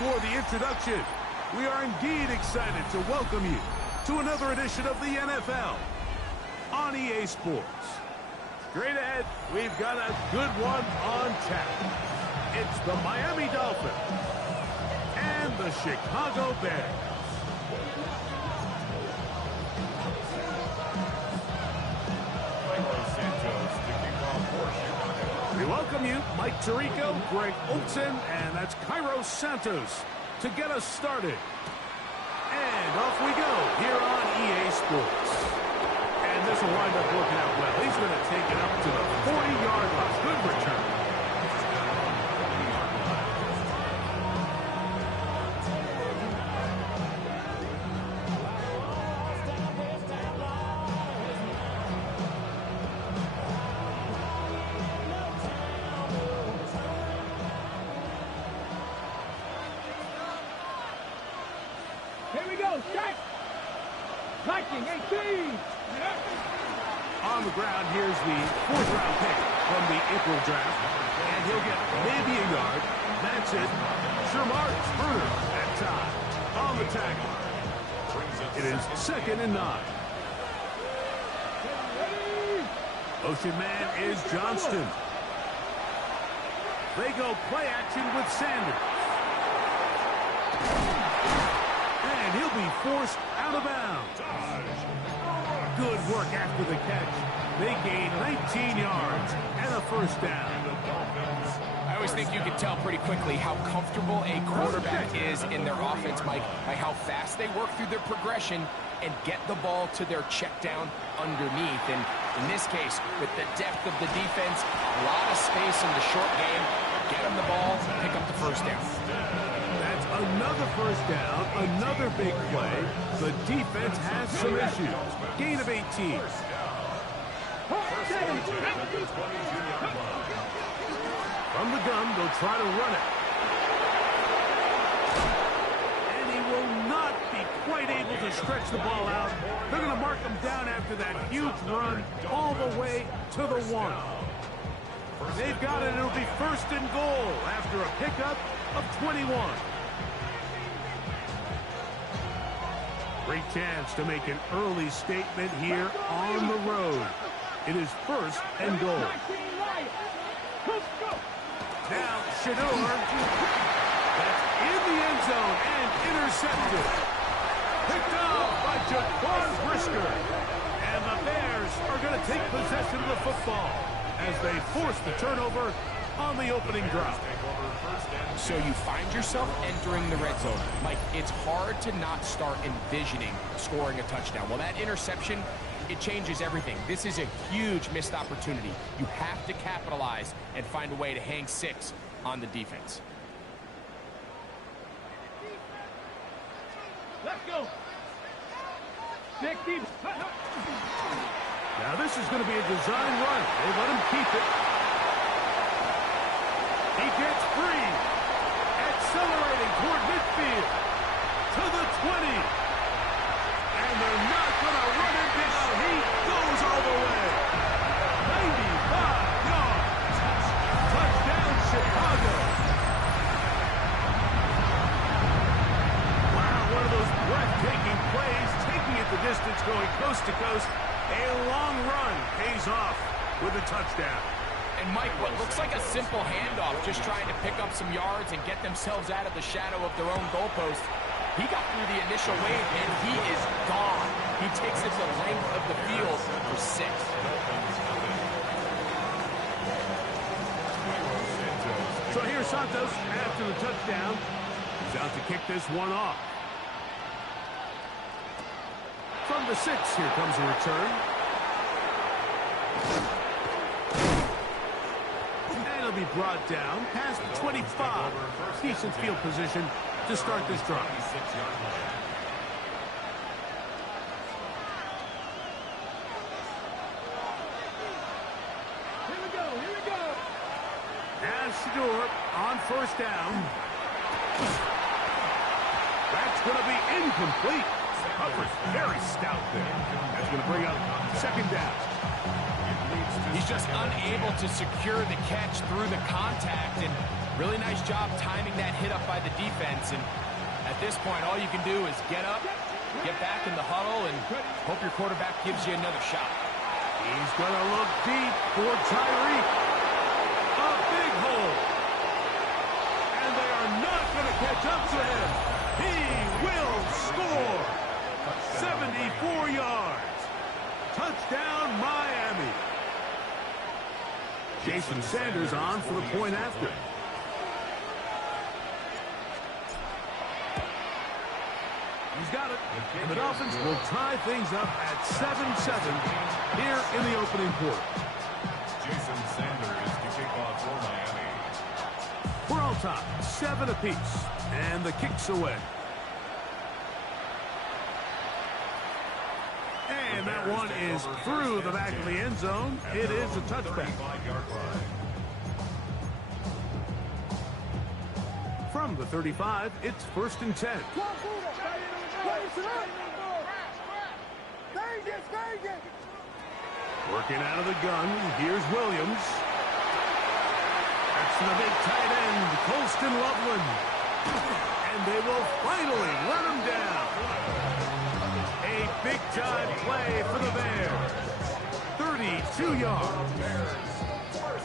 for the introduction. We are indeed excited to welcome you to another edition of the NFL on EA Sports. Straight ahead, we've got a good one on tap. It's the Miami Dolphins and the Chicago Bears. We welcome you, Mike Tirico, Greg Olsen, and that's Cairo Santos to get us started. And off we go here on EA Sports. And this will wind up working out well. He's going to take it up to the 40-yard line. Good return. Here we go, strike! Viking 18! On the ground, here's the fourth-round pick from the April draft. And he'll get maybe a yard. That's it. Shamar Turner at time. On the tackle. It is 2nd and 9. Motion man is Johnston. They go play action with Sanders. And he'll be forced out of bounds. Good work after the catch. They gain 19 yards and a first down. I always think you can tell pretty quickly how comfortable a quarterback is in their offense, Mike, by how fast they work through their progression and get the ball to their check down underneath. And in this case, with the depth of the defense, a lot of space in the short game, get them the ball, pick up the first down. That's another first down, another big play. The defense has some issues. Gain of 18. From the gun, they'll try to run it. And he will not be quite able to stretch the ball out. They're going to mark him down after that huge run all the way to the 1. They've got it. It'll be 1st and goal after a pickup of 21. Great chance to make an early statement here on the road. It is 1st and goal. Now, Shador. That's in the end zone and intercepted. Picked off by Jaquan Brisker. And the Bears are going to take possession of the football as they force the turnover on the opening drive. So you find yourself entering the red zone. Mike, it's hard to not start envisioning scoring a touchdown. Well, that interception, it changes everything. This is a huge missed opportunity. You have to capitalize and find a way to hang 6 on the defense. Let's go! Stick deep. Now this is going to be a design run. They let him keep it. He gets free. Accelerating toward midfield. To the 20. And they're not going to run him down. He goes all the way. 95 yards. Touchdown, Chicago. Wow, one of those breathtaking plays. Taking it the distance, going coast to coast. A long run pays off with a touchdown. And Mike, what looks like a simple handoff, just trying to pick up some yards and get themselves out of the shadow of their own goalpost. He got through the initial wave, and he is gone. He takes it the length of the field for 6. So here's Santos after the touchdown. He's out to kick this one off. From the 6, here comes a return. And it'll be brought down past the 25. Decent field position to start this drive. Here we go, here we go! And Shador on 1st down. That's going to be incomplete. coverage. Very stout there. That's going to bring up second down. He's just unable to secure the catch through the contact, and really nice job timing that hit up by the defense. And at this point, all you can do is get up, get back in the huddle, and hope your quarterback gives you another shot. He's going to look deep for Tyreek. A big hole. And they are not going to catch up to him. He will score. 74 yards. Touchdown, Miami. Jason Sanders on for the point after. He's got it. And the Dolphins will tie things up at 7-7 here in the opening quarter. Jason Sanders to kick off for Miami. We're all tied, 7 apiece, and the kick's away. And that one is through the back of the end zone. It is a touchback. From the 35, it's 1st and 10. Working out of the gun, here's Williams. That's the big tight end, Colston Loveland. And they will finally run him down. A big-time play for the Bears. 32 yards.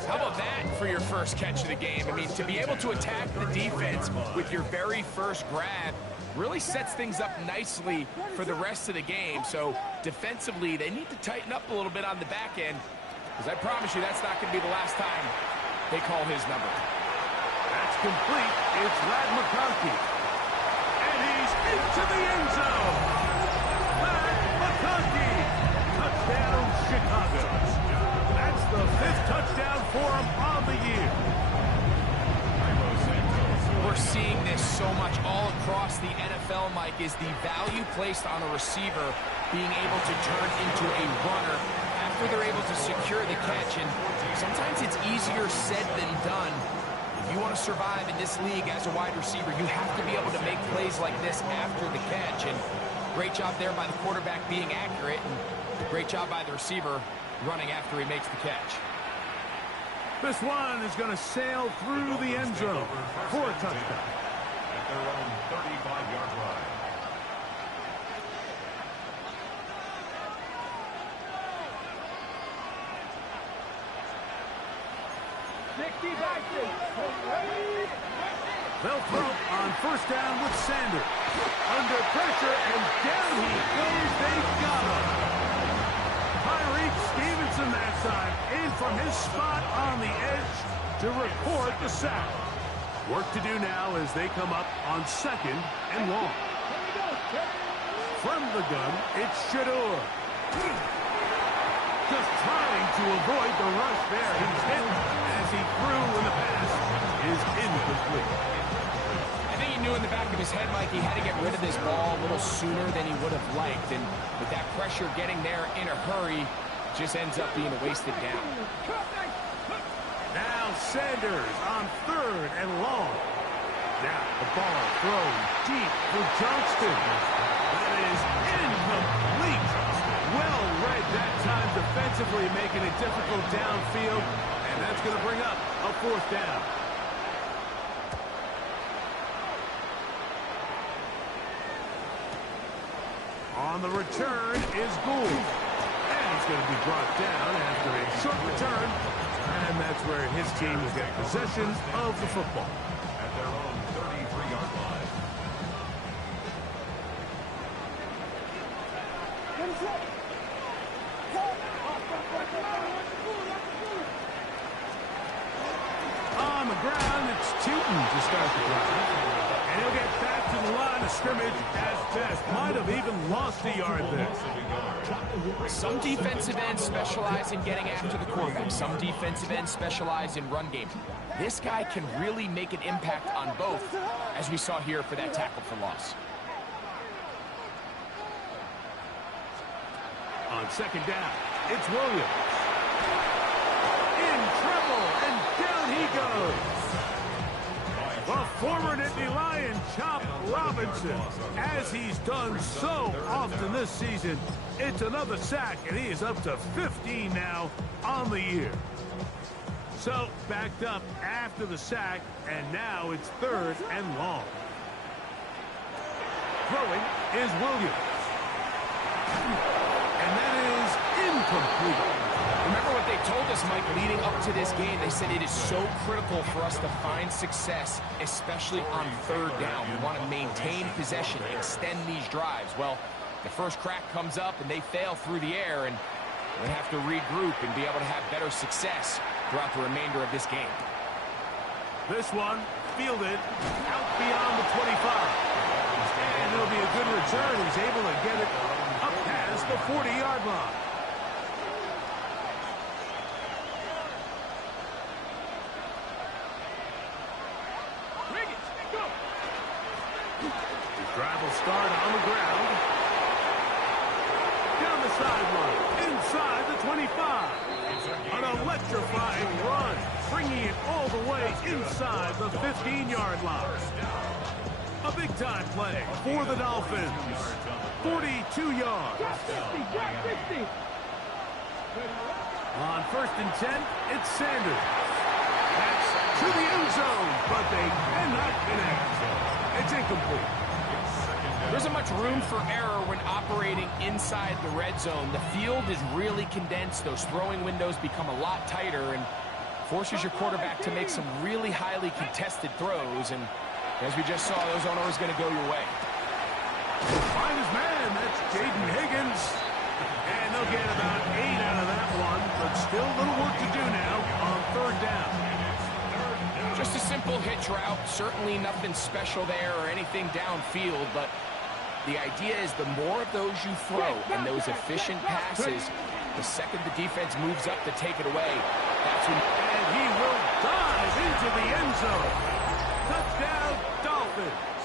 How about that for your first catch of the game? I mean, to be able to attack the defense with your very first grab really sets things up nicely for the rest of the game. So defensively, they need to tighten up a little bit on the back end, because I promise you that's not going to be the last time they call his number. That's complete. It's Ladd McConkey. And he's into the end zone. Ladd McConkey. Touchdown, Chicago. That's the 5th touchdown for him on the year. We're seeing this so much all across the NFL, Mike, is the value placed on a receiver being able to turn into a runner after they're able to secure the catch. And sometimes it's easier said than done. If you want to survive in this league as a wide receiver, you have to be able to make plays like this after the catch. And great job there by the quarterback being accurate, and great job by the receiver running after he makes the catch. This one is going to sail through the end zone for a touchdown. At their own 35-yard line. They'll throw on 1st down with Sanders. Under pressure, and down he goes. They've got him. Tyreek Stevenson that time in from his spot on the edge to record the sack. Work to do now as they come up on 2nd and long. From the gun, it's Shador. Just trying to avoid the rush there. He's hit as he threw when the pass is incomplete. I think he knew in the back of his head, Mike, he had to get rid of this ball a little sooner than he would have liked. And with that pressure getting there in a hurry, just ends up being a wasted down. Now Sanders on 3rd and long. Now the ball thrown deep for Johnston. That is incomplete. Well read that time defensively, making it difficult downfield. And that's going to bring up a 4th down. On the return is Gould. And he's going to be brought down after a short return. And that's where his team will get possession of the football. At their own 33-yard line. On the ground, it's Tootin to start the drive. And he'll get back to the line of scrimmage as best. Might have even lost a yard there. Some defensive ends specialize in getting after the quarterback. Some defensive ends specialize in run game. This guy can really make an impact on both, as we saw here for that tackle for loss. On 2nd down, it's Williams. In trouble, and down he goes. The former Nittany Lion, Chop Robinson. defense, and as he's done so often this season, it's another sack, and he is up to 15 now on the year. So, backed up after the sack, and now it's 3rd and long. Throwing is Williams. And that is incomplete. Remember what they told us, Mike, leading up to this game. They said it is so critical for us to find success, especially on 3rd down. We want to maintain possession, extend these drives. Well, the first crack comes up, and they fail through the air, and they have to regroup and be able to have better success throughout the remainder of this game. This one fielded out beyond the 25. And it'll be a good return. He's able to get it up past the 40-yard line. The drive will start on the ground. Down the sideline, inside the 25. An electrifying run, bringing it all the way inside the 15-yard line. A big-time play for the Dolphins. 42 yards. On 1st and 10, it's Sanders. That's to the end zone, but they cannot connect. It's incomplete. There isn't much room for error when operating inside the red zone. The field is really condensed. Those throwing windows become a lot tighter and forces your quarterback to make some really highly contested throws. And as we just saw, those aren't always going to go your way. Find his man. That's Jaden Higgins. And they'll get about 8 out of that one, but still a little work to do now on 3rd down. Just a simple hitch route. Certainly nothing special there or anything downfield, but the idea is the more of those you throw and those efficient passes, the second the defense moves up to take it away, that's when... And he will dive into the end zone. Touchdown, Dolphins.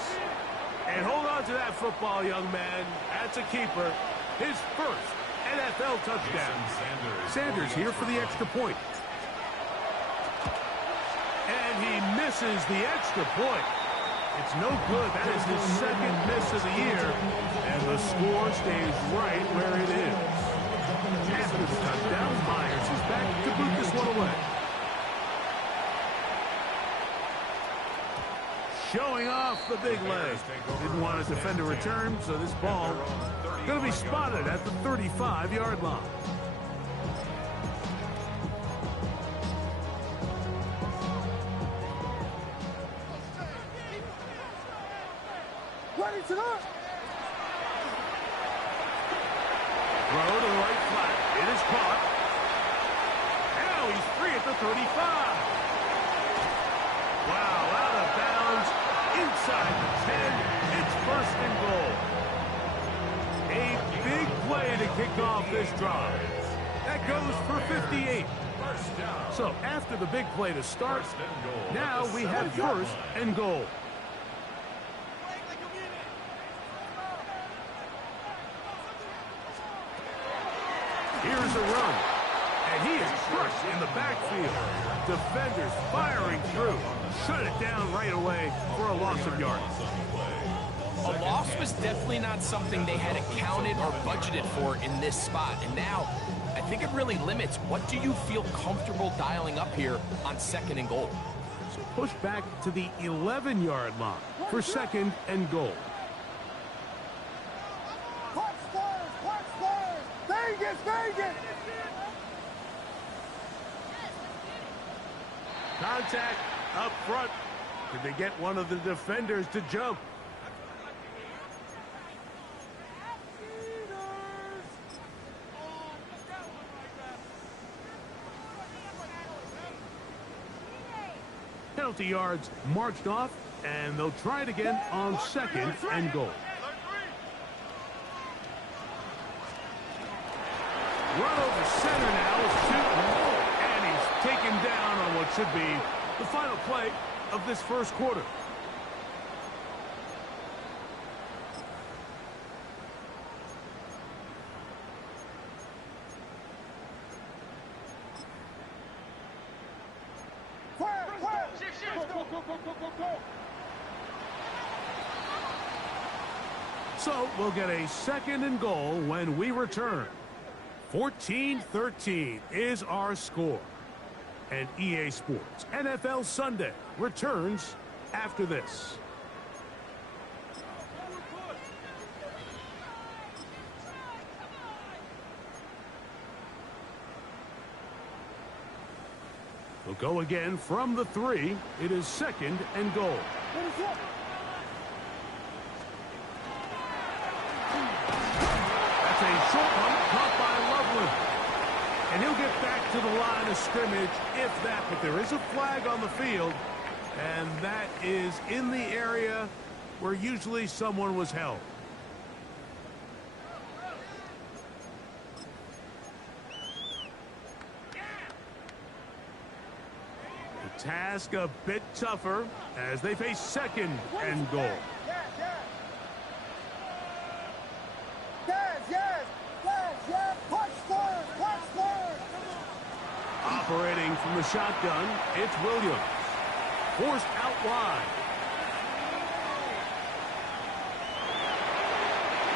And hold on to that football, young man. That's a keeper. His first NFL touchdown. Sanders here for the extra point. And he misses the extra point. It's no good. That is his 2nd miss of the year. And the score stays right where it is. After the touchdown, Myers is back to boot this one away. Showing off the big leg. Didn't want his defender return, so this ball going to be spotted at the 35-yard line. Ready to go. Throw to the right flat. It is caught. Now he's free at the 35. Wow, out of bounds. Inside the 10. It's 1st and goal. A big play to kick off this drive. That goes for 58. So after the big play to start, now we have 1st and goal. Here's a run, and he is crushed in the backfield. Defenders firing through. Shut it down right away for a loss of yards. A loss was definitely not something they had accounted or budgeted for in this spot. And now, I think it really limits what do you feel comfortable dialing up here on 2nd and goal. So push back to the 11-yard line for 2nd and goal. Vegas! Contact up front. Did they get one of the defenders to jump? Penalty yards marched off, and they'll try it again on 2nd and goal. Run over center now is 2, and he's taken down on what should be the final play of this 1st quarter. So we'll get a second and goal when we return. 14-13 is our score. And EA Sports NFL Sunday returns after this. We'll go again from the 3. It is second and goal. That's a short one caught by Loveland. And he'll get back to the line of scrimmage if that. But there is a flag on the field. And that is in the area where usually someone was held. Task a bit tougher as they face second and goal. Operating from the shotgun, it's Williams. Forced out wide.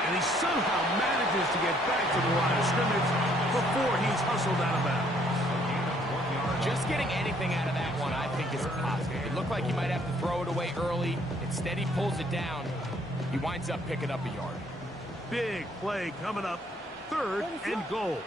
And he somehow manages to get back to the line of scrimmage before he's hustled out of bounds. Just getting anything out of that one, I think, is a positive. It looked like he might have to throw it away early. Instead, he pulls it down. He winds up picking up a yard. Big play coming up. Third and goal.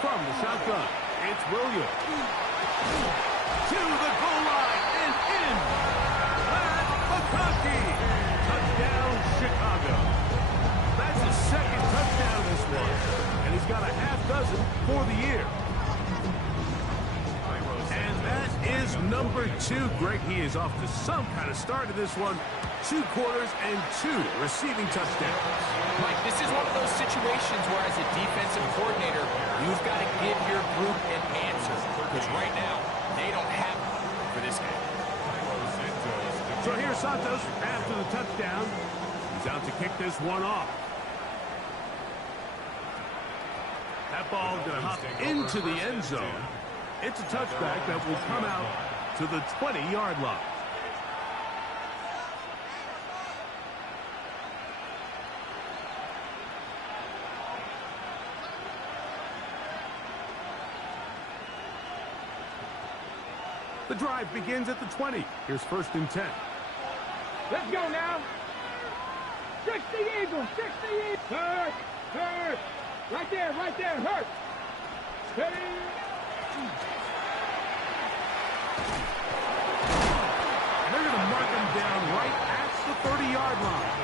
From the shotgun, it's Williams. To the goal line and in. Touchdown, Chicago. That's his second touchdown this one. And he's got a half dozen for the year. And that is number 2. Greg, he is off to some kind of start in this one. 2 quarters and 2 receiving touchdowns. Mike, this is one of those situations where as a defensive coordinator, you've got to give your group an answer. Because right now, they don't have one for this game. So here's Santos after the touchdown. He's out to kick this one off. That ball going to hop into the end zone. It's a touchback that will come out to the 20-yard line. The drive begins at the 20. Here's first and 10. Let's go now. 60 Eagles, 60 Eagles. Hurt, hurt. Right there, hurt. Steady. They're going to mark him down right at the 30-yard line.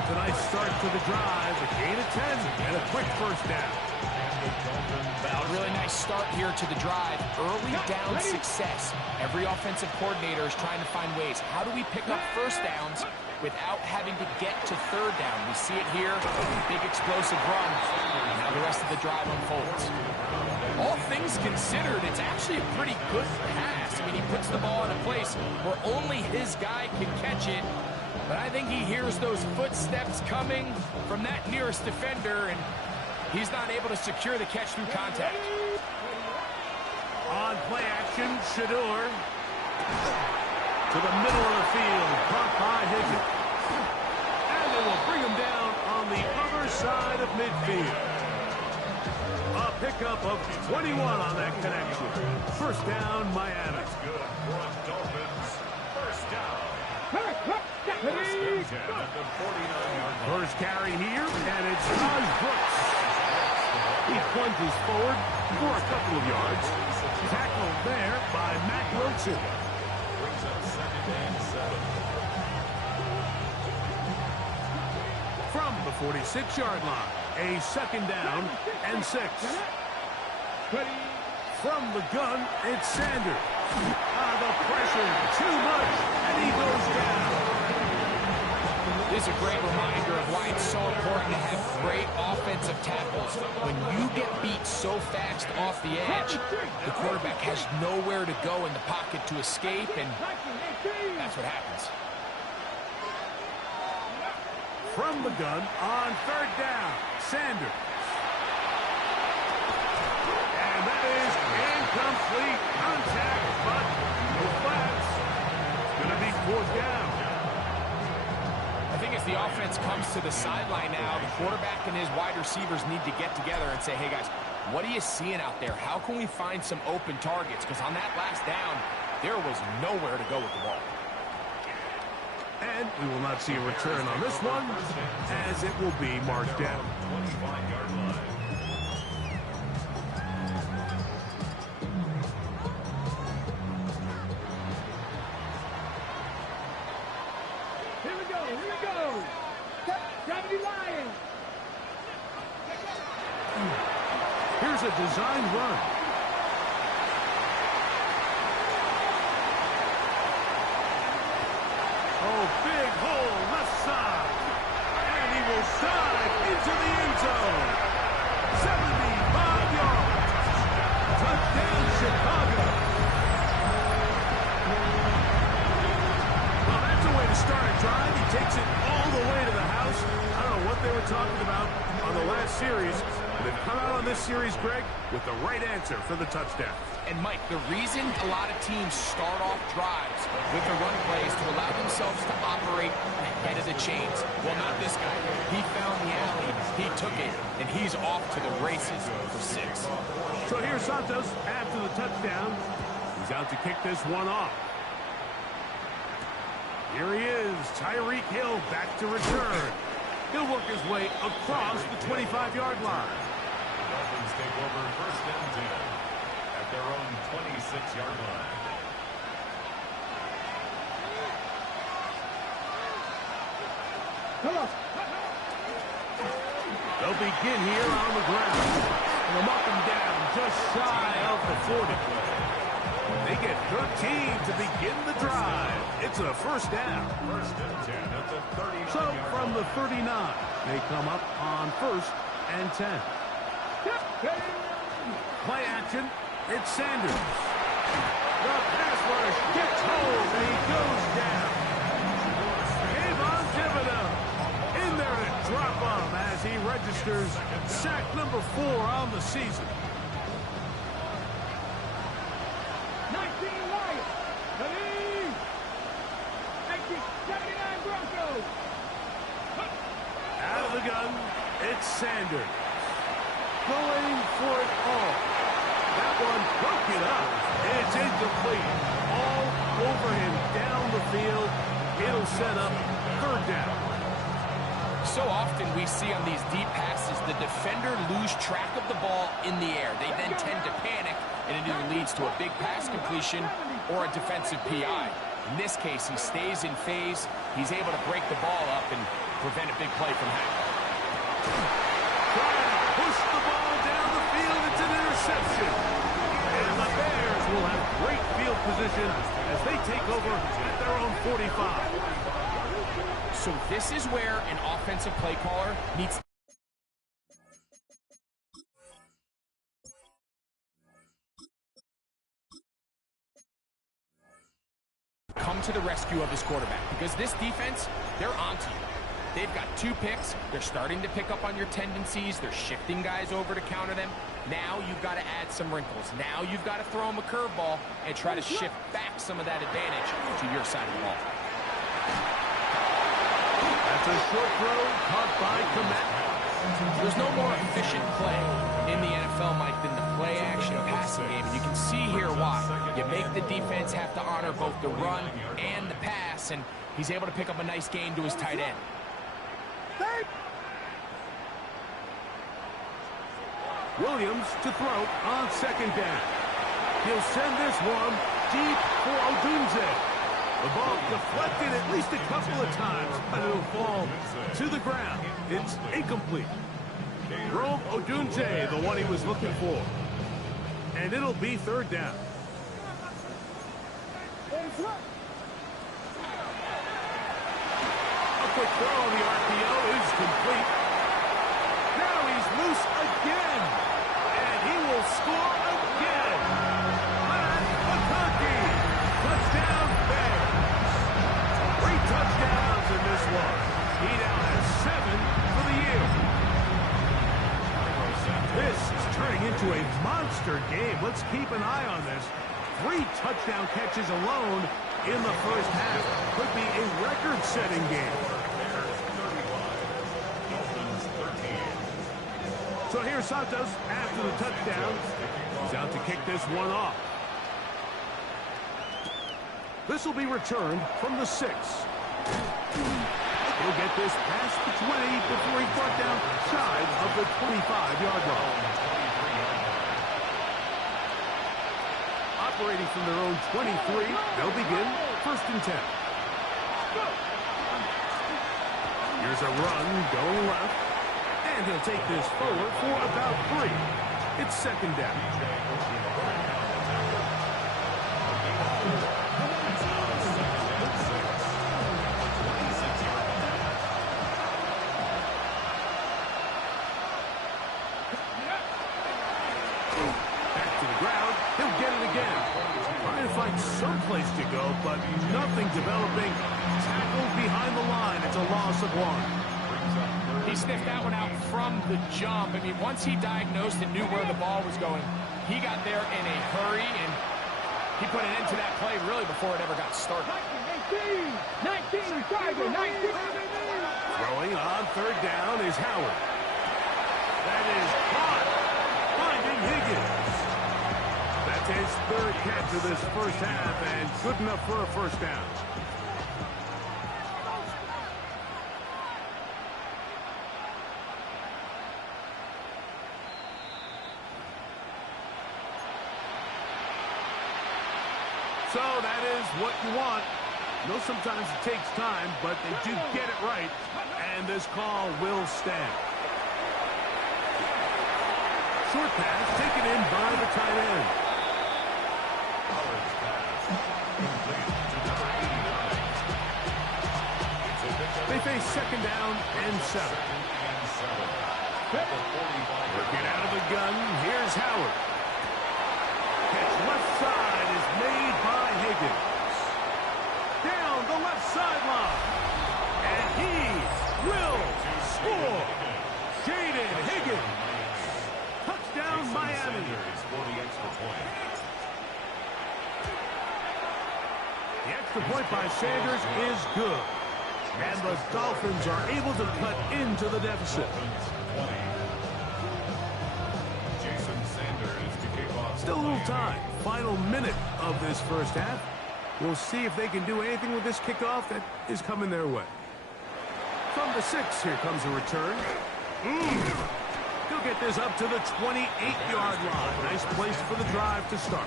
It's a nice start to the drive. A gain of 10 and a quick first down. Well, a really nice start here to the drive. Early down success. Every offensive coordinator is trying to find ways. How do we pick up first downs without having to get to third down? We see it here. Big explosive run. And now the rest of the drive unfolds. All things considered, it's actually a pretty good pass. I mean, he puts the ball in a place where only his guy can catch it. But I think he hears those footsteps coming from that nearest defender, and he's not able to secure the catch through contact. On play action, Shador. To the middle of the field, caught by Higgins. And they will bring him down on the other side of midfield. A pickup of 21 on that connection. First down, Miami. That's good. Dolphins. First down. First carry here, and it's Taj Brooks. He plunges forward for a couple of yards. Tackled there by Matt Wilson. Brings up second and 7. From the 46-yard line, a second down and 6. From the gun, it's Sanders. The pressure, too much, and he goes down. This is a great reminder of why it's so important to have great offensive tackles. When you get beat so fast off the edge, the quarterback has nowhere to go in the pocket to escape, and that's what happens. From the gun on third down, Sanders. offense comes to the sideline now, the quarterback and his wide receivers need to get together and say, hey, guys, what are you seeing out there? How can we find some open targets? Because on that last down, there was nowhere to go with the ball. And we will not see a return on this one, as it will be marked down. 25-yard line. Here we go, here we go. Gravity Lions. Here's a design run. Oh, big hole, left side. And he will dive into the end zone. 75 yards. Touchdown, Chicago. Well, that's a way to start a drive. He takes it all the way to the house. I don't know what they were talking about on the last series. They've come out on this series, Greg, with the right answer for the touchdown. And, Mike, the reason a lot of teams start off drives with the run plays to allow themselves to operate ahead of the chains. Well, not this guy. He found the alley, he took it, and he's off to the races for 6. So here's Santos after the touchdown. He's out to kick this one off. Here he is, Tyreek Hill back to return. He'll work his way across the 25-yard line. The Dolphins take over first and 10 at their own 26-yard line. Come on. They'll begin here on the ground. And they'll mark him down just shy of the 40. They get 13 to begin the drive. It's a first down. First and 10 at the 39-yard So line. from the 39, they come up on first and 10. Play action. It's Sanders. The pass rush gets hold and he goes down. Kayvon Thibodeau in there to drop him as he registers sack number 4 on the season. 19 Lions. 79 Broncos. Out of the gun, it's Sanders. Going for it all. That one broke it up. It's incomplete. All over him down the field. It'll set up third down. So often we see on these deep passes, the defender lose track of the ball in the air. They then tend to panic, and it either leads to a big pass completion or a defensive PI. In this case, he stays in phase. He's able to break the ball up and prevent a big play from happening. Trying to push the ball down the field. It's an interception. And the Bears will have great field position as they take over at their own 45. So this is where an offensive play caller needs to come to the rescue of his quarterback, because this defense, they're onto you. They've got 2 picks. They're starting to pick up on your tendencies. They're shifting guys over to counter them. Now you've got to add some wrinkles. Now you've got to throw them a curveball and try to shift back some of that advantage to your side of the ball. That's a short throw caught by Komet. There's no more efficient play in the NFL, Mike, than the play-action passing game. And you can see here why. You make the defense have to honor both the run and the pass, and he's able to pick up a nice gain to his tight end. Williams to throw on second down. He'll send this one deep for Odunze. The ball deflected at least a couple of times, but it'll fall to the ground. It's incomplete. Rome Odunze, the one he was looking for. And it'll be third down. A quick throw on the RPO is complete. Now he's loose again. And he will score again. Matt McConkey. Touchdown Bears. 3 touchdowns in this one. He now has 7 for the year. This is turning into a monster game. Let's keep an eye on this. 3 touchdown catches alone in the first half. Could be a record-setting game. So here's Santos after the touchdown. He's out to kick this one off. This will be returned from the 6. He'll get this past the 20 before he's brought down shy of the 25-yard line. Operating from their own 23, they'll begin 1st and 10. Here's a run going left, and he'll take this forward for about 3. It's 2nd down. Back to the ground. He'll get it again. Trying to find someplace to go, but nothing developing. Tackled behind the line. It's a loss of 1. He sniffed that one out from the jump. I mean, once he diagnosed and knew where the ball was going, he got there in a hurry, and he put an end to that play really before it ever got started. 19, Tiger, 19. Throwing on 3rd down is Howard. That is caught. Finding Higgins. That's his 3rd catch of this first half, and good enough for a 1st down. So that is what you want. I know sometimes it takes time, but they do get it right, and this call will stand. Short pass taken in by the tight end. They face 2nd down and 7. Working out of the gun, here's Howard. Catch left side is made by Higgins. Down the left sideline. And he will score. Jaden Higgins. Touchdown, Miami. The extra point by Sanders is good. And the Dolphins are able to cut into the deficit. Still a little time. Final minute of this first half. We'll see if they can do anything with this kickoff that is coming their way. From the 6, here comes a return. He'll get this up to the 28-yard line. Nice place for the drive to start.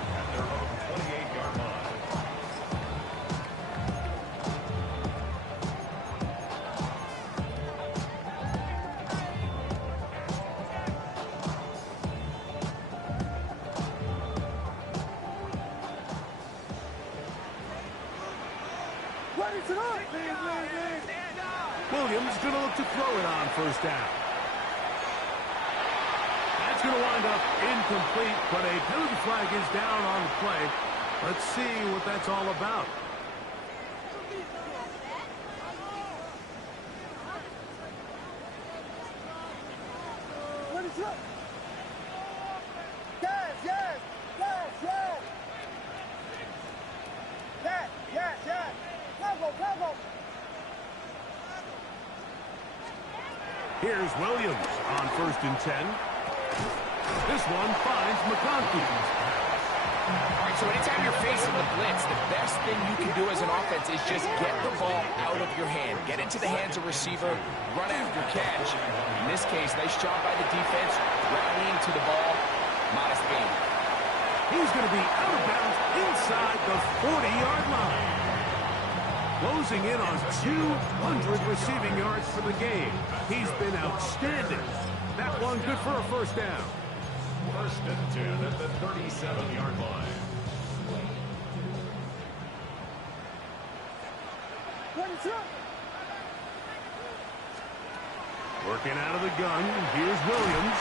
Williams going to look to throw it on 1st down. That's going to wind up incomplete, but a penalty flag is down on the play. Let's see what that's all about. What is up? Yes, yes, yes, yes. Yes, yes, yes. Bravo, bravo. Here's Williams on 1st and 10. This one finds McConkey. All right, so anytime you're facing the blitz, the best thing you can do as an offense is just get the ball out of your hand. Get into the hands of receiver, run after catch. In this case, nice job by the defense, rallying to the ball. Modest gain. He's going to be out of bounds inside the 40-yard line. Closing in on 200 receiving yards for the game. He's been outstanding. That one good for a 1st down. 1st and 10 at the 37-yard line. What is up? Working out of the gun. Here's Williams.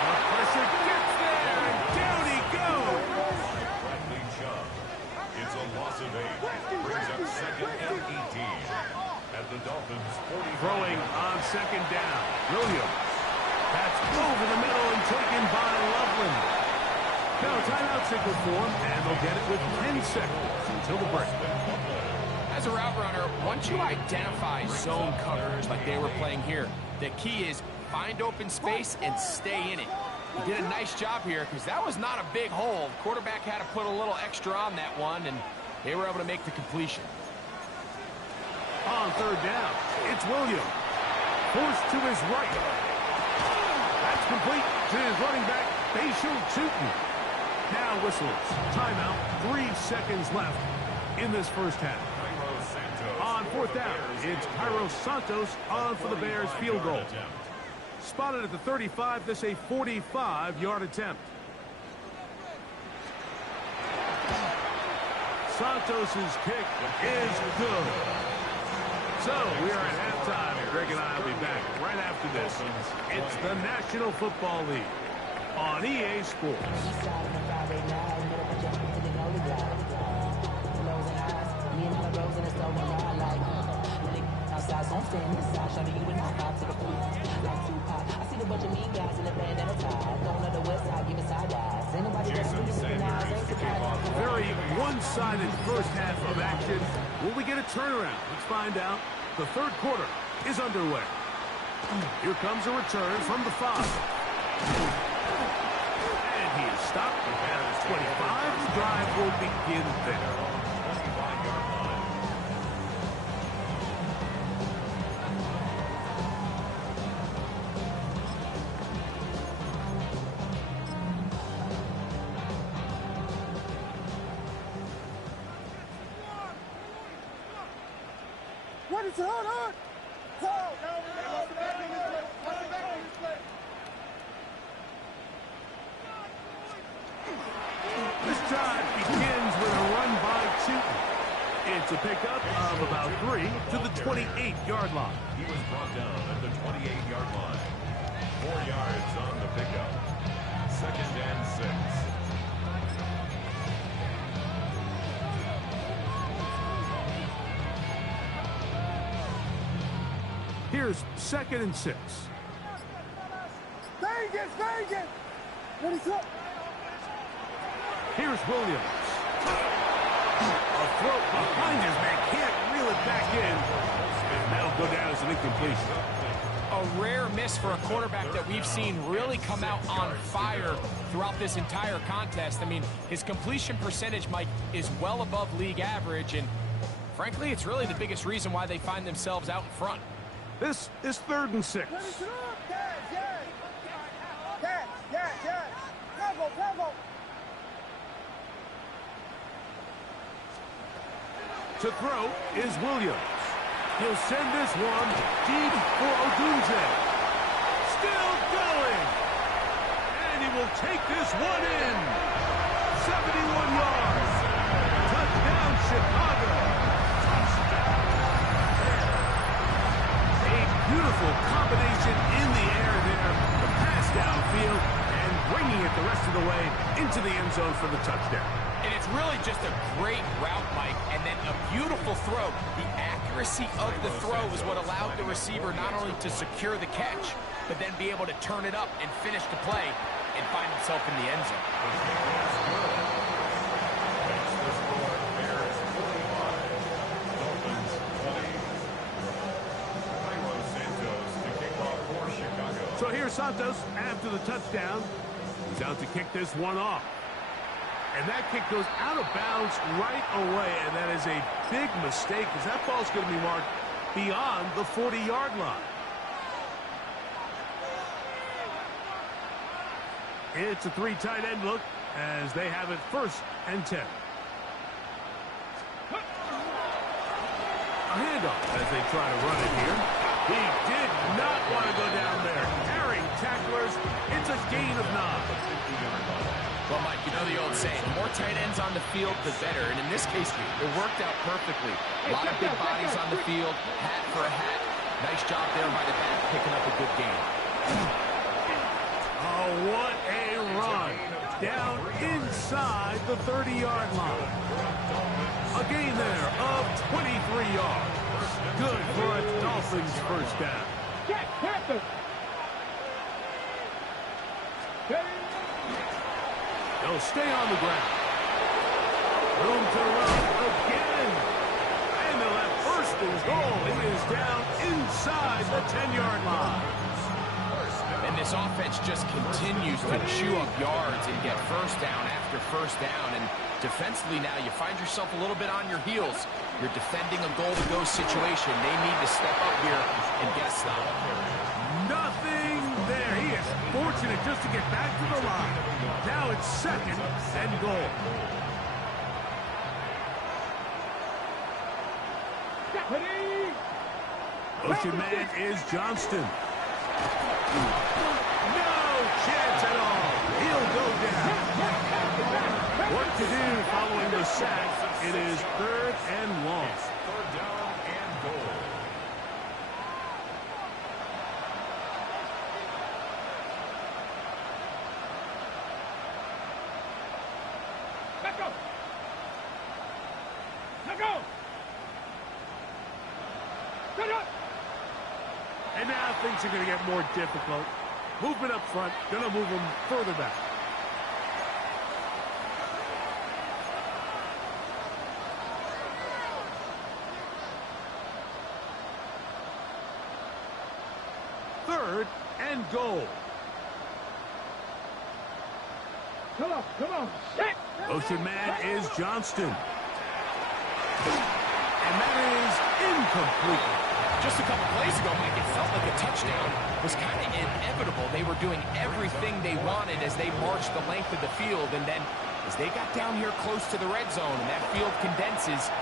The pressure gets there, and down he goes. Bradley Chubb. It's a loss of 8. Brings up 2nd and 18. At the Dolphins' 40. Throwing on 2nd down. Williams. That's over the middle and taken by Loveland. Now timeout signal for him, and they'll get it with 10 seconds until the break. As a route runner, once you identify zone covers like they were playing here, the key is find open space and stay in it. He did a nice job here because that was not a big hole. Quarterback had to put a little extra on that one, and they were able to make the completion. On third down, it's Williams. Forced to his right. That's complete to his running back, Facial Tootin. Now whistles. Timeout. 3 seconds left in this first half. On fourth down, it's Cairo Santos on for the Bears field goal. Spotted at the 35, this a 45-yard attempt. Santos's kick is good. So we are at halftime. Greg and I will be back right after this. It's the National Football League on EA Sports. Very one-sided first half of action. Will we get a turnaround? Let's find out. The third quarter is underway. Here comes a return from the 5. And he is stopped at his 25. The drive will begin there. What is it? Hold on! Hold! This drive begins with a run by Tootin. It's a pickup of about 3 to the 28-yard line. He was brought down at the 28-yard line. 4 yards on the pickup. 2nd and 6. Here's 2nd and 6. Vegas! What is up? Here's Williams. A throw behind his man. Can't reel it back in. And that'll go down as an incompletion. A rare miss for a quarterback that we've seen really come out on fire throughout this entire contest. I mean, his completion percentage, Mike, is well above league average. And frankly, it's really the biggest reason why they find themselves out in front. This is 3rd and 6. Bravo! To throw is Williams. He'll send this one deep for Odunze. Still going. And he will take this one in. 71 yards. Touchdown, Chicago. A beautiful combination in the air there. The pass downfield and bringing it the rest of the way into the end zone for the touchdown. And it's really just a great route, Mike, and then a beautiful throw. The accuracy of the throw is what allowed the receiver not only to secure the catch, but then be able to turn it up and finish the play and find himself in the end zone. So here's Santos after the touchdown. He's out to kick this one off. And that kick goes out of bounds right away, and that is a big mistake because that ball's going to be marked beyond the 40-yard line. It's a 3 tight end look as they have it 1st and 10. A handoff as they try to run it here. He did not want to go down there. Tearing tacklers. It's a gain of 9. Well, Mike, you know the old saying, the more tight ends on the field, the better. And in this case, it worked out perfectly. A lot of big bodies on the field, hat for a hat. Nice job there by the back, picking up a good game. Oh, what a run. Down inside the 30-yard line. A gain there of 23 yards. Good for a Dolphins first down. Jack Panther! They'll stay on the ground. Room to run again. And they'll have 1st and goal. It is down inside the 10-yard line. And this offense just continues to chew up yards and get first down after first down. And defensively now, you find yourself a little bit on your heels. You're defending a goal-to-go situation. They need to step up here and get a stop. Nothing there. He is fortunate just to get back to the line. Now it's second and goal. Motion man is Johnston. No chance at all. He'll go down. What to do following the sack? It is third and long. Third down and goal. Let go. Let go. Get up. And now things are going to get more difficult. Movement up front, going to move them further back. Third and goal. Come on, come on. Shit. Motion man is Johnston. And that is incomplete. Just a couple plays ago, Mike, it felt like a touchdown was kind of inevitable. They were doing everything they wanted as they marched the length of the field. And then as they got down here close to the red zone and that field condenses,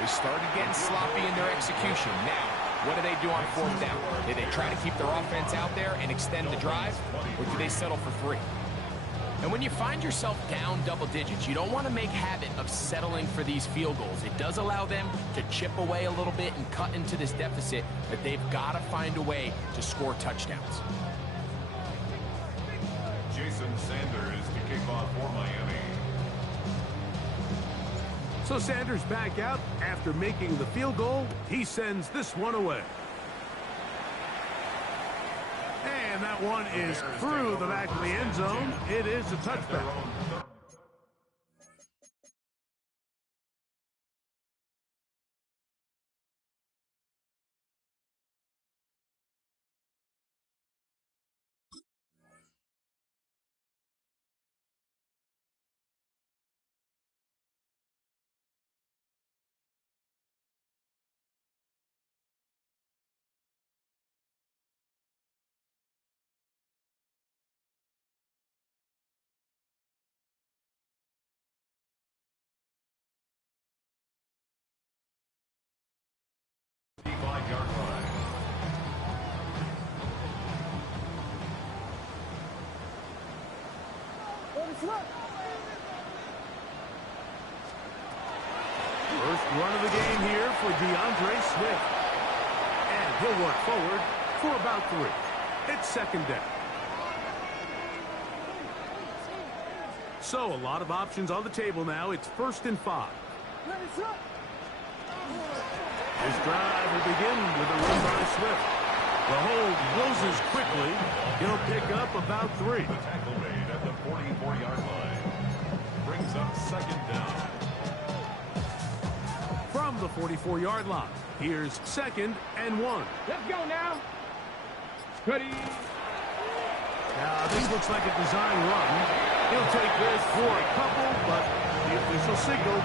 they started getting sloppy in their execution. Now, what do they do on fourth down? Do they try to keep their offense out there and extend the drive, or do they settle for 3? And when you find yourself down double digits, you don't want to make habit of settling for these field goals. It does allow them to chip away a little bit and cut into this deficit, but they've got to find a way to score touchdowns. Jason Sanders to kick off for Miami. So Sanders back out after making the field goal. He sends this one away. And that one is through the back of the end zone. It is a touchback. First run of the game here for DeAndre Swift. And he'll work forward for about 3. It's second down. So a lot of options on the table now. It's 1st and 5. This drive will begin with a run by Swift. The hold closes quickly. He'll pick up about 3. The tackle made at the 44-yard line. Brings up second down. From the 44-yard line, here's 2nd and 1. Let's go now. Cuddy. Now, this looks like a design run. He'll take this for a couple, but the official signal,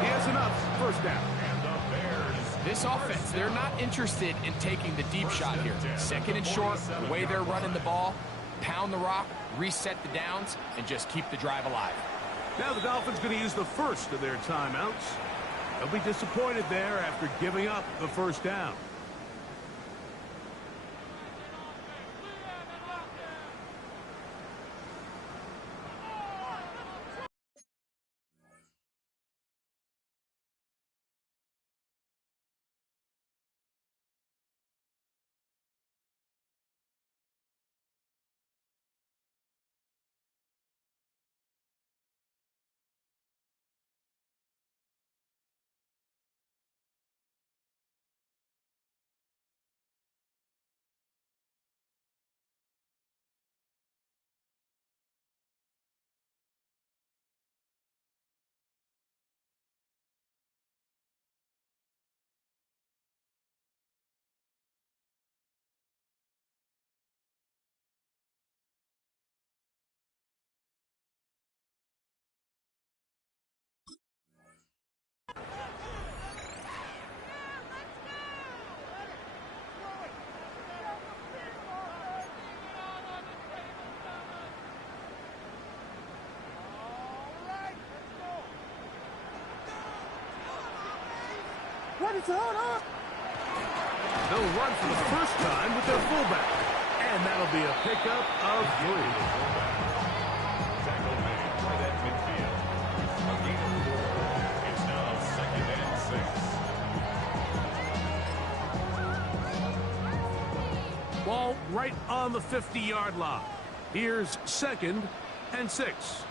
he has enough. First down. And the Bears. This offense, they're not interested in taking the deep shot here. 2nd and short, the way they're running the ball, pound the rock, reset the downs, and just keep the drive alive. Now the Dolphins going to use the first of their timeouts. They'll be disappointed there after giving up the first down. They'll run for the first time with their fullback. And that'll be a pickup of 3. Tackle made right at midfield. A gain of 4. It's now 2nd and 6. Ball right on the 50-yard line. Here's 2nd and 6.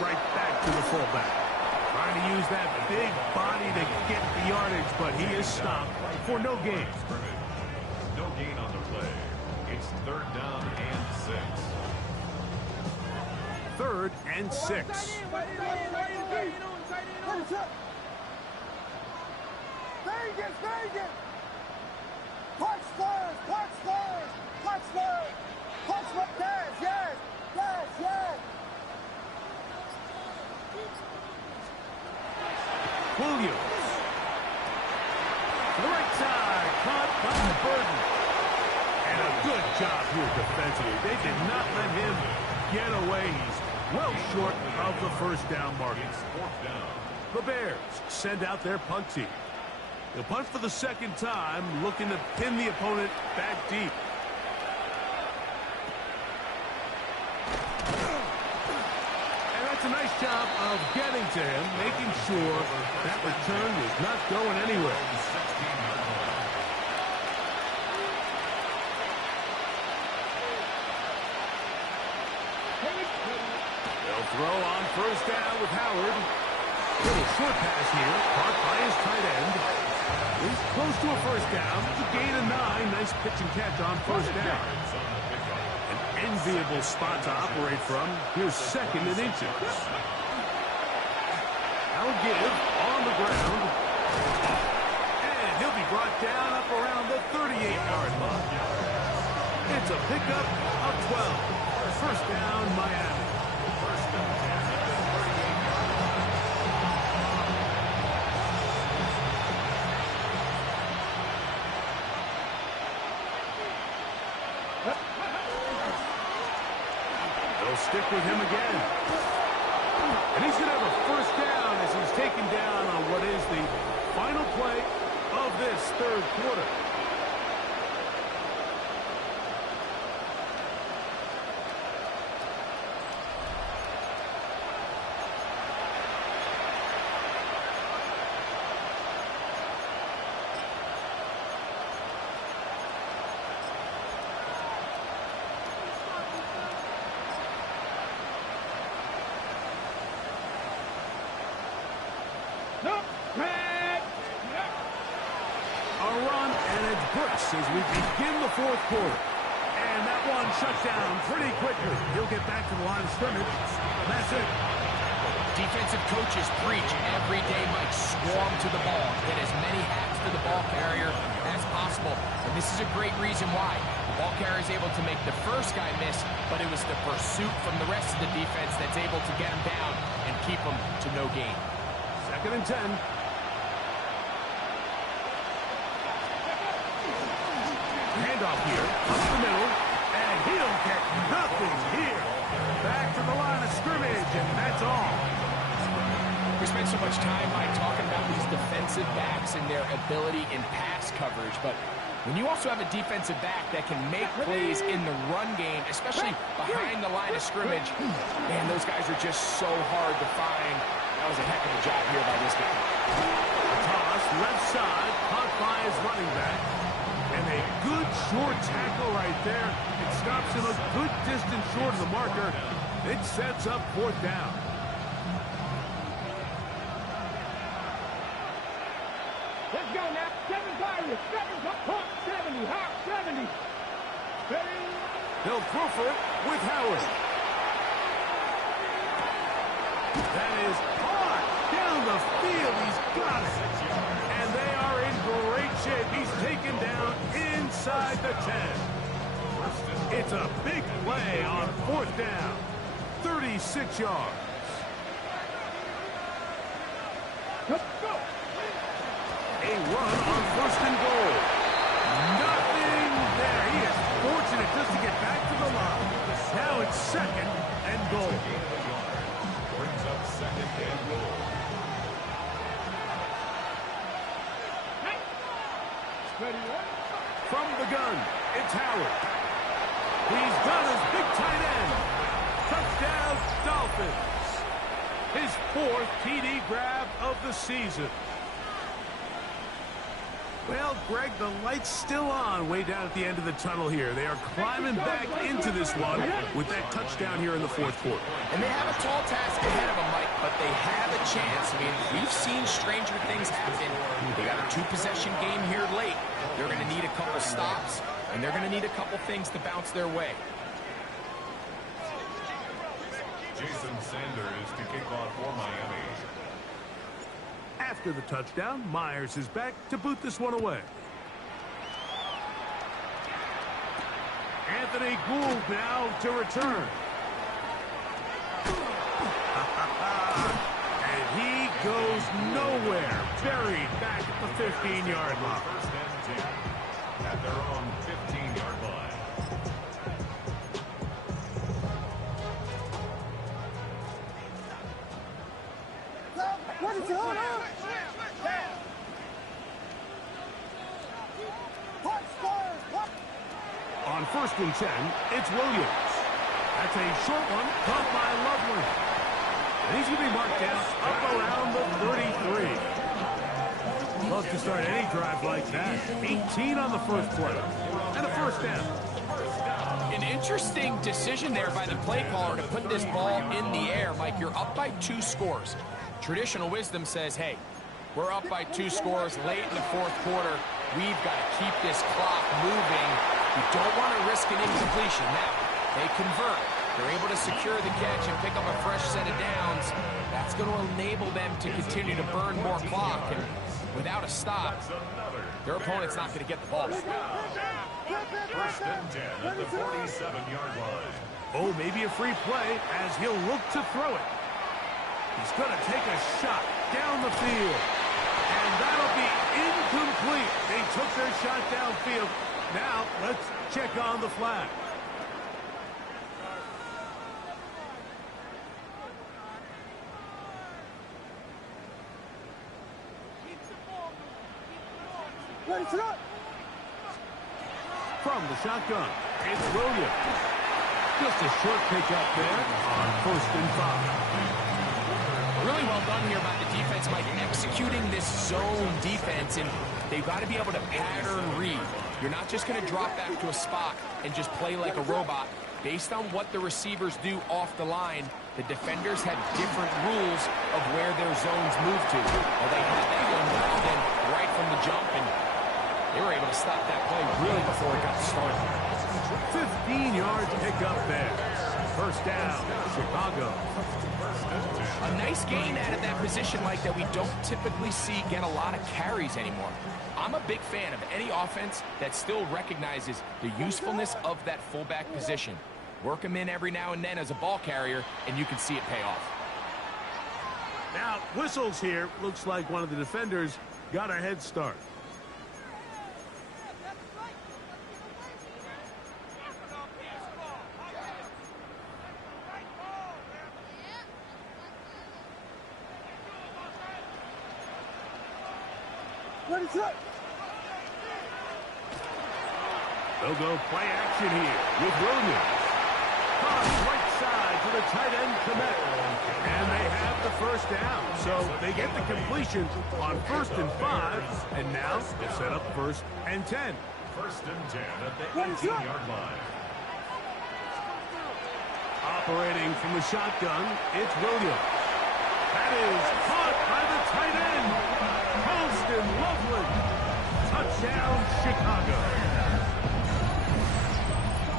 Right back to the fullback. Trying to use that big body to get the yardage, but he is stopped for no gain. No gain on the play. It's 3rd down and 6. 3rd and 6. Williams. To the right side. Caught by Burton. And a good job here defensively. They did not let him get away. He's well short of the first down mark. It's 4th down. The Bears send out their punt team. They'll punt for the 2nd time, looking to pin the opponent back deep. And that's a nice job of getting to him, making sure that return was not going anywhere. They'll throw on 1st down with Howard. Little short pass here, caught by his tight end. He's close to a 1st down. It's a gain of 9. Nice pitch and catch on 1st down. An enviable spot to operate from. Here's 2nd and inches. I'll give on the ground. And he'll be brought down up around the 38-yard line. It's a pickup of 12. 1st down, Miami. They'll stick with him again. And he's going to have a 1st down as he's taken down on what is the final play of this 3rd quarter. As we begin the 4th quarter. And that one shut down pretty quickly. He'll get back to the line of scrimmage. That's it. Defensive coaches preach every day, Mike, swarm to the ball. Get as many hats to the ball carrier as possible. And this is a great reason why. The ball carrier is able to make the first guy miss, but it was the pursuit from the rest of the defense that's able to get him down and keep him to no gain. 2nd and 10. Handoff here, up the middle, and he'll get nothing here. Back to the line of scrimmage, and that's all. We spent so much time, Mike, talking about these defensive backs and their ability in pass coverage, but when you also have a defensive back that can make plays in the run game, especially behind the line of scrimmage, man, those guys are just so hard to find. That was a heck of a job here by this guy. Toss, left side, caught by his running back. And a good short tackle right there. It stops him a good distance short of the marker. It sets up 4th down. Let's go now. 7 Pirates. 70. Hawk 70. Ready? They'll throw for it with Howard. That is hard down the field. He's got it. And they are in great shape. He's taken down inside the 10. It's a big play on 4th down. 36 yards. Let's go. A run on 1st and goal. Nothing there. He is fortunate just to get back to the line. Now it's 2nd and goal. Brings up 2nd and goal. tower. He's done his big tight end. Touchdown, Dolphins. His 4th TD grab of the season. Well, Greg, the light's still on way down at the end of the tunnel here. They are climbing back into this one with that touchdown here in the 4th quarter. And they have a tall task ahead of them, Mike, but they have a chance. I mean, we've seen stranger things happen. They got a 2-possession game here late. They're going to need a couple stops, and they're going to need a couple things to bounce their way. Jason Sanders to kick off for Miami. After the touchdown, Myers is back to boot this one away. Anthony Gould now to return. And he goes nowhere. Buried back at the 15-yard line. First and 10 at their own 15-yard line. What is going on? On 1st and 10, it's Williams. That's a short one, caught by Loveland. And he's going to be marked down up around the 33. Love to start any drive like that. 18 on the first play. And a first down. An interesting decision there by the play caller to put this ball in the air. Mike, you're up by 2 scores. Traditional wisdom says, hey, we're up by 2 scores late in the 4th quarter. We've got to keep this clock moving. We don't want to risk an incompletion. Now, they convert. They're able to secure the catch and pick up a fresh set of downs. That's going to enable them to continue to burn more clock. And without a stop, their opponent's not going to get the ball back. First and 10 at the 47-yard line. Oh, maybe a free play as he'll look to throw it. He's going to take a shot down the field. And that'll be incomplete. They took their shot downfield. Now, let's check on the flag. From the shotgun, it's Williams. Just a short pickup there on 1st and 5. Really well done here by the defense, Mike, executing this zone defense, and they've got to be able to pattern read. You're not just going to drop back to a spot and just play like a robot. Based on what the receivers do off the line, the defenders have different rules of where their zones move to. Well, they had that one dialed in right from the jump, and they were able to stop that play really before it got started. 15-yard pickup there. First down, Chicago. A nice gain out of that position, Mike, that we don't typically see get a lot of carries anymore. I'm a big fan of any offense that still recognizes the usefulness of that fullback position. Work him in every now and then as a ball carrier, and you can see it pay off. Now, whistles here. Looks like one of the defenders got a head start. What is it? They'll go play action here with Williams. Cross right side to the tight end, Komet. And they have the first down. So they get the completion on 1st and 5. And now they set up 1st and 10. First and 10 at the 18-yard line. Operating from the shotgun, it's Williams. That is caught by the tight end. Colston Loveland. Touchdown, Chicago.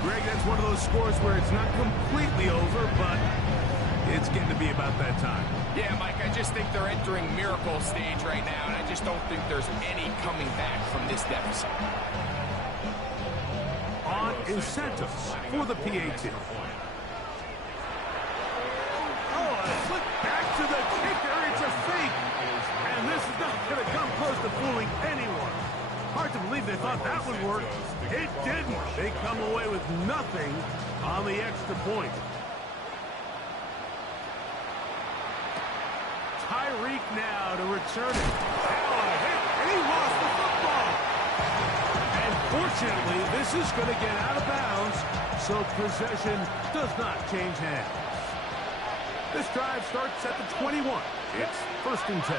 Greg, that's one of those scores where it's not completely over, but it's getting to be about that time. Yeah, Mike, I just think they're entering miracle stage right now, and I just don't think there's any coming back from this deficit. On incentives for the PAT. Oh, a flick back to the kicker. It's a fake. And this is not going to come close to fooling anyone. Hard to believe they thought that would work. It didn't. They come away with nothing on the extra point. Tyreek now to return it. Now a hit, and he lost the football. And Unfortunately, this is going to get out of bounds, so possession does not change hands. This drive starts at the 21. It's 1st and 10.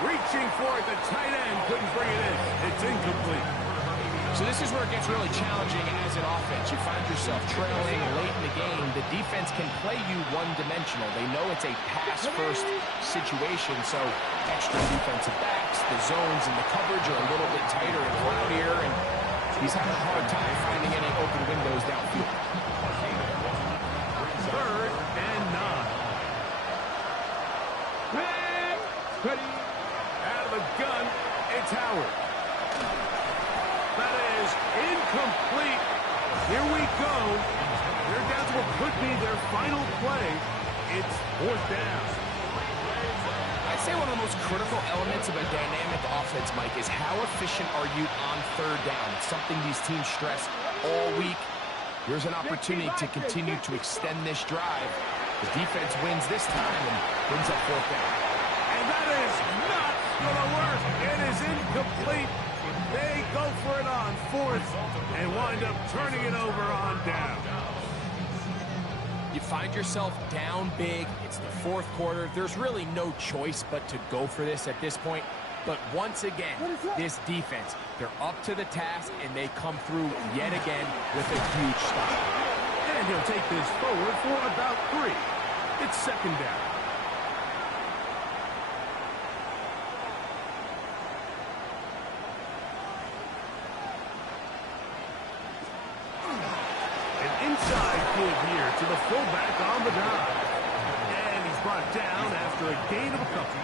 Reaching for it, the tight end couldn't bring it in. It's incomplete. So this is where it gets really challenging as an offense. You find yourself trailing late in the game. The defense can play you one-dimensional. They know it's a pass-first situation, so extra defensive backs, the zones and the coverage are a little bit tighter and cloudier, and he's having a hard time finding any open windows downfield. 3rd and 9. Ready. Out of the gun, it's Howard. That is incomplete. Here we go. They're down to what could be their final play. It's 4th down. I'd say one of the most critical elements of a dynamic offense, Mike, is how efficient are you on 3rd down. It's something these teams stress all week. Here's an opportunity to continue to extend this drive. The defense wins this time and brings up 4th down. And that is not going to work. It is incomplete. They go for it on 4th and wind up turning it over on down. You find yourself down big. It's the 4th quarter. There's really no choice but to go for this at this point. But once again, this defense, they're up to the task, and they come through yet again with a huge stop. And he'll take this forward for about 3. It's 2nd down. Inside give here to the fullback on the dive. And he's brought down after a gain of a couple.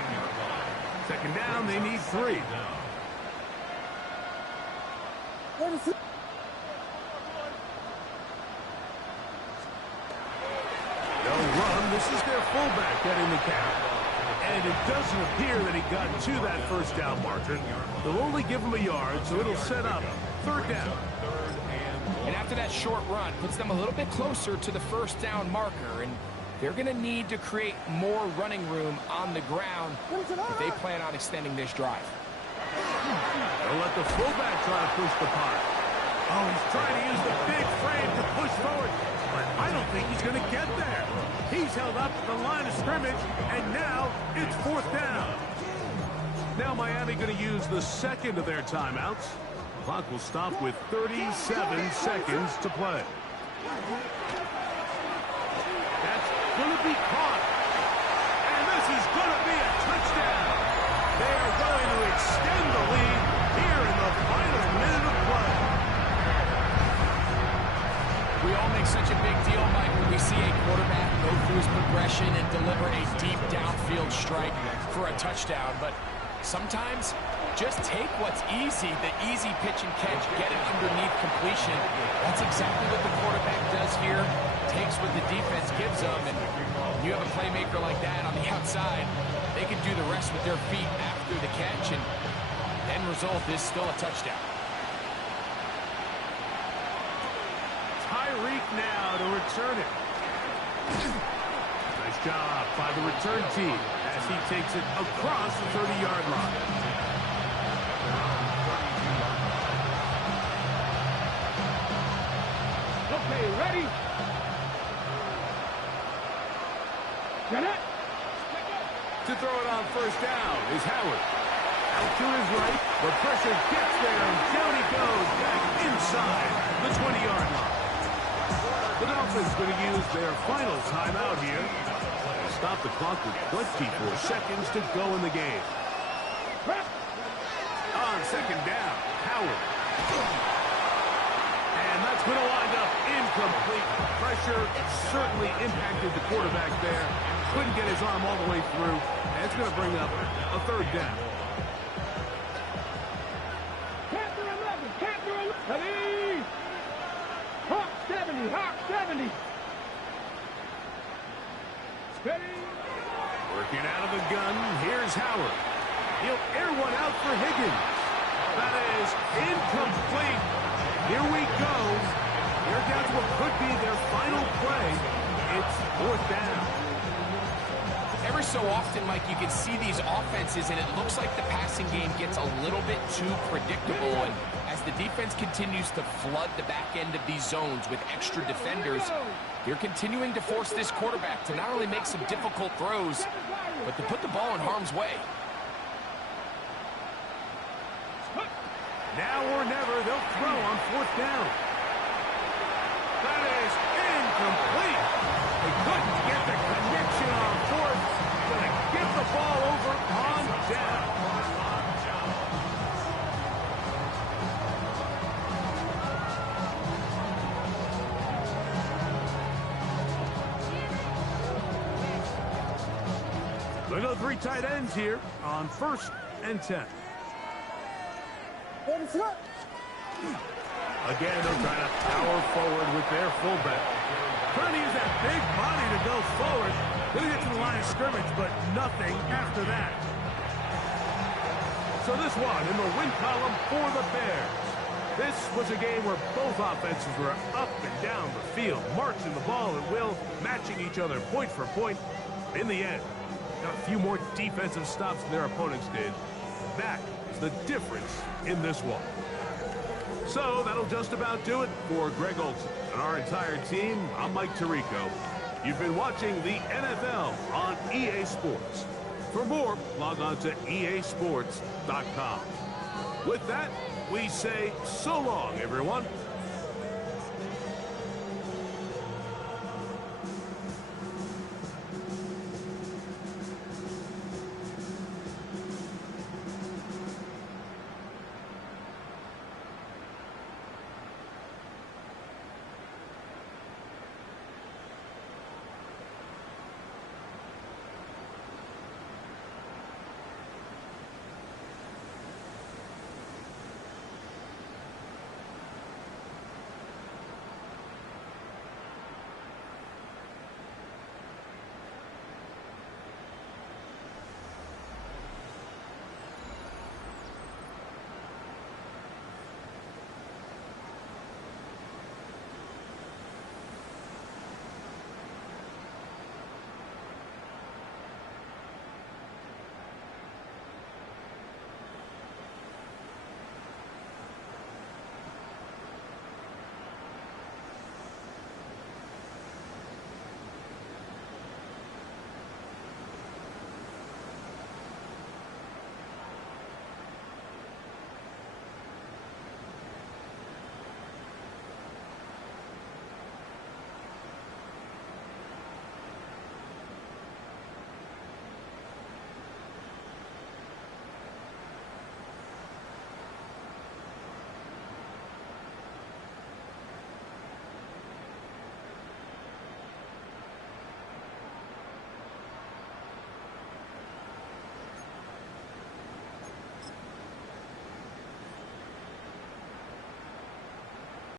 2nd down, they need 3. They'll run. This is their fullback getting the count. And it doesn't appear that he got to that 1st down marker. They'll only give him a yard, so it'll set up 3rd down. And after that short run, puts them a little bit closer to the 1st down marker, and they're going to need to create more running room on the ground if they plan on extending this drive. They'll let the fullback try to push the punt. Oh, he's trying to use the big frame to push forward, but I don't think he's going to get there. He's held up at the line of scrimmage, and now it's 4th down. Now Miami going to use the 2nd of their timeouts. Clock will stop with 37 seconds to play. That's going to be caught. And this is going to be a touchdown. They are going to extend the lead here in the final minute of play. We all make such a big deal, Mike, when we see a quarterback go through his progression and deliver a deep downfield strike for a touchdown. But sometimes just take what's easy, the easy pitch and catch, get it underneath completion. That's exactly what the quarterback does here. Takes what the defense gives them, and when you have a playmaker like that on the outside, they can do the rest with their feet after the catch, and end result is still a touchdown. Tyreek now to return it. Nice job by the return team as he takes it across the 30-yard line. Okay, ready? Get it? To throw it on 1st down is Howard. Out to his right. The pressure gets there, and down he goes back inside the 20-yard line. The Dolphins going to use their final timeout here. Stop the clock with 24 seconds to go in the game. On 2nd down, Howard. And that's going to wind up incomplete. Pressure certainly impacted the quarterback there. Couldn't get his arm all the way through. And it's going to bring up a 3rd down. Captain 11, Captain 11. Ready? Hawk 70, Hawk 70. Steady. Working out of the gun, here's Howard. He'll air one out for Higgins. That is incomplete. Here we go. They're down to what could be their final play. It's 4th down. Every Every so often, Mike, you can see these offenses, and it looks like the passing game gets a little bit too predictable. And as the defense continues to flood the back end of these zones with extra defenders, they're continuing to force this quarterback to not only make some difficult throws, but to put the ball in harm's way. Now or never, they'll throw on 4th down. That is incomplete. They couldn't get the connection on 4th. Going to give the ball over on down. They go 3 tight ends here on 1st and 10. Again, they'll try to power forward with their fullback. Trying to use that big body to go forward. Going to get to the line of scrimmage, but nothing after that. So this one in the win column for the Bears. This was a game where both offenses were up and down the field, marching the ball at will, matching each other point for point. In the end, got a few more defensive stops than their opponents did. That is the difference in this one. So that'll just about do it for Greg Olson and our entire team. I'm Mike Tirico. You've been watching the NFL on EA Sports. For more, log on to easports.com. With that, we say so long, everyone.